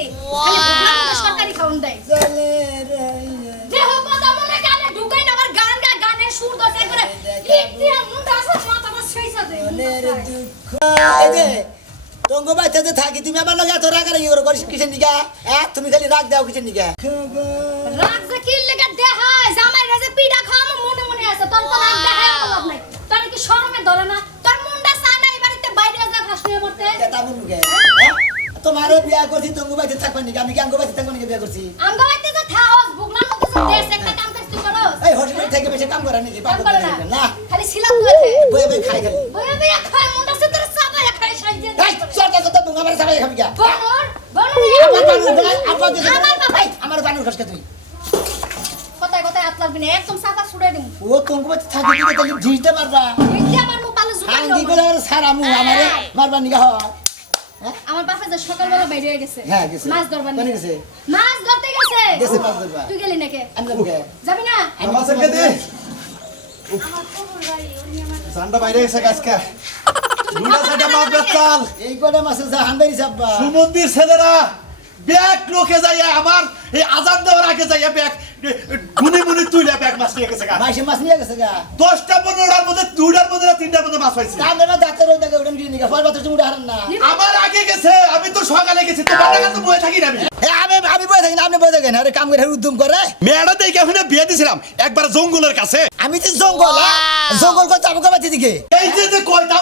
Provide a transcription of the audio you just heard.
খাইতে খালি ভুগলাম তো সরকারি খাওন দেয় যে হোক কথা মনে কানে ঢুকাই না আমার গান গা গানের সুর দছে করে লিখতে মুন্ডা আছে মাথাটা ছইছা দেয় এই যে তঙ্গ বাইতে থাকি তুমি আমার লগে এত রাগ রাগি করে করিস কিসের নিগা তুমি খালি রাগ দাও কিসের নিগা রাগ যে কি লাগা দেখায় জামাই রাজে পিড়া খাওয়া মনে মনে আছে তোর তো রাগ দেখায় লাভ নাই তোর কি শরমে ধরে না তোর মুন্ডা সানা এই বাড়িতে বাইরে যা ফাঁসিয়ে পড়তে কেতা মুনুকে তোমারে বিয়া করছি তঙ্গ বাইতে থাকবা নিগা আমি কি আঙ্গ বাইতে থাকবা নিগা বিয়া করছি আঙ্গ বাইতে তো থাওস ভুগলাম তো কিছু দেশ একটা কাম করতে করস এই হোটেল থেকে বেশি কাম করে নাকি কাম করে না না খালি সিলাম তুইতে বয়ে বয়ে খাই খালি বয়া বয়া খায় মুন্ডা সে তোর সাবা খায় সাইজে এই চটা চটা তুমি আমার সাবাই খাবি গা বনর আমার বানু আপা দিছে আমার বাবা আমার বানু খসকে তুই কথায় কথায় হাত লাগবি না একদম সাফা ছুড়ে দিম ও তঙ্গ বাইতে থাকি দিকে তাহলে ঝিজতে পারবা দেখতে আমার মুখ পালে জুতা আঙ্গি করে সারামু আমারে মারবা নিগা হয় আমার বাপে যে সকালবেলা বাইরে হয়ে গেছে হ্যাঁ গেছে মাছ ধরবার কোনে নিয়ে গেছে মাছ ধরতে গেছে গেছে মাছ ধরবা তুই গেলি নাকি আমি যাবো যাবি না মাছের খেতে আমার খবর ভাই উনি আমার ঠান্ডা বাইরে গেছে আজকে দুটা সাইডে মাছ বেচাল এই কোনে মাসে যা হান্দারি সাব্বা সুমন্দির ছেলেরা ব্যাগ লোকে যাইয়া আমার এই আজান দেওয়ার আগে যাইয়া ব্যাগ গুনি মুনি তুইলা ব্যাগ মাছ নিয়ে গেছে গা মাসে মাছ নিয়ে গেছে গা 10টা 15টার মধ্যে 2টার মধ্যে না 3টার মধ্যে মাছ পাইছি তাহলে না ডাক্তার ওই জায়গায় উড়ে নিয়ে গেছে ফল বাতাস উড়ে হারান না আমার আগে গেছে আমি তো সকালে গেছি তো বাটা তো বয়ে থাকি না আমি আমি বয়ে থাকি না আপনি বয়ে থাকেন আরে কাম করে উদ্যম করে মেয়েটা দেখে ওখানে বিয়ে দিছিলাম একবার জঙ্গলের কাছে আমি তো জঙ্গল জঙ্গল করতে আমাকে বাঁচি দিকে এই যে কয়টা